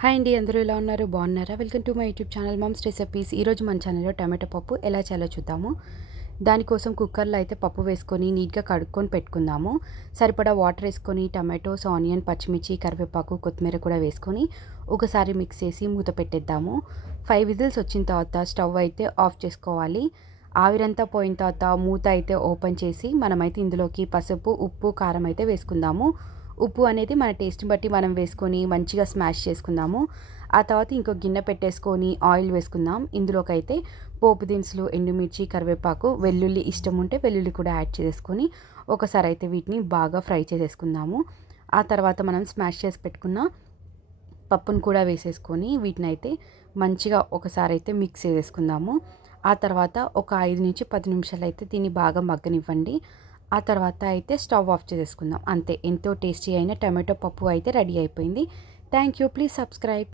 Hi అండి, అందరూ ఎలా ఉన్నారు? బాగున్నారా? Welcome to my YouTube channel mumps recipes. ఈరోజు మన ఛానల్లో టమాటో పప్పు ఎలా చేయాలో చూద్దాము. దానికోసం కుక్కర్లో అయితే పప్పు వేసుకొని నీట్గా కడుక్కొని పెట్టుకుందాము. సరిపడా వాటర్ వేసుకొని టమాటోస్, ఆనియన్, పచ్చిమిర్చి, కరివేపాకు, కొత్తిమీర కూడా వేసుకొని ఒకసారి మిక్స్ చేసి మూత పెట్టేద్దాము. 5 విజిల్స్ వచ్చిన తర్వాత స్టవ్ అయితే ఆఫ్ చేసుకోవాలి. ఆవిరంతా పోయిన తర్వాత మూత అయితే ఓపెన్ చేసి మనమైతే ఇందులోకి పసుపు, ఉప్పు, కారం అయితే వేసుకుందాము. ఉప్పు అనేది మన టేస్ట్ని బట్టి మనం వేసుకొని మంచిగా స్మాష్ చేసుకుందాము. ఆ తర్వాత ఇంకో గిన్నె పెట్టేసుకొని ఆయిల్ వేసుకుందాం. ఇందులోకైతే పోపు దినుసులు, ఎండుమిర్చి, కరివేపాకు, వెల్లుల్లి ఇష్టం ఉంటే వెల్లుల్లి కూడా యాడ్ చేసుకొని ఒకసారి అయితే వీటిని బాగా ఫ్రై చేసేసుకుందాము. ఆ తర్వాత మనం స్మాష్ చేసి పెట్టుకున్న పప్పును కూడా వేసేసుకొని వీటిని అయితే మంచిగా ఒకసారి అయితే మిక్స్ చేసేసుకుందాము. ఆ తర్వాత ఒక 5 నుంచి 10 నిమిషాలు అయితే దీన్ని బాగా మగ్గనివ్వండి. ఆ తర్వాత అయితే స్టవ్ ఆఫ్ చేసేసుకుందాం. అంతే, ఎంతో టేస్టీ అయిన టమాటో పప్పు అయితే రెడీ అయిపోయింది. Thank you. Please subscribe.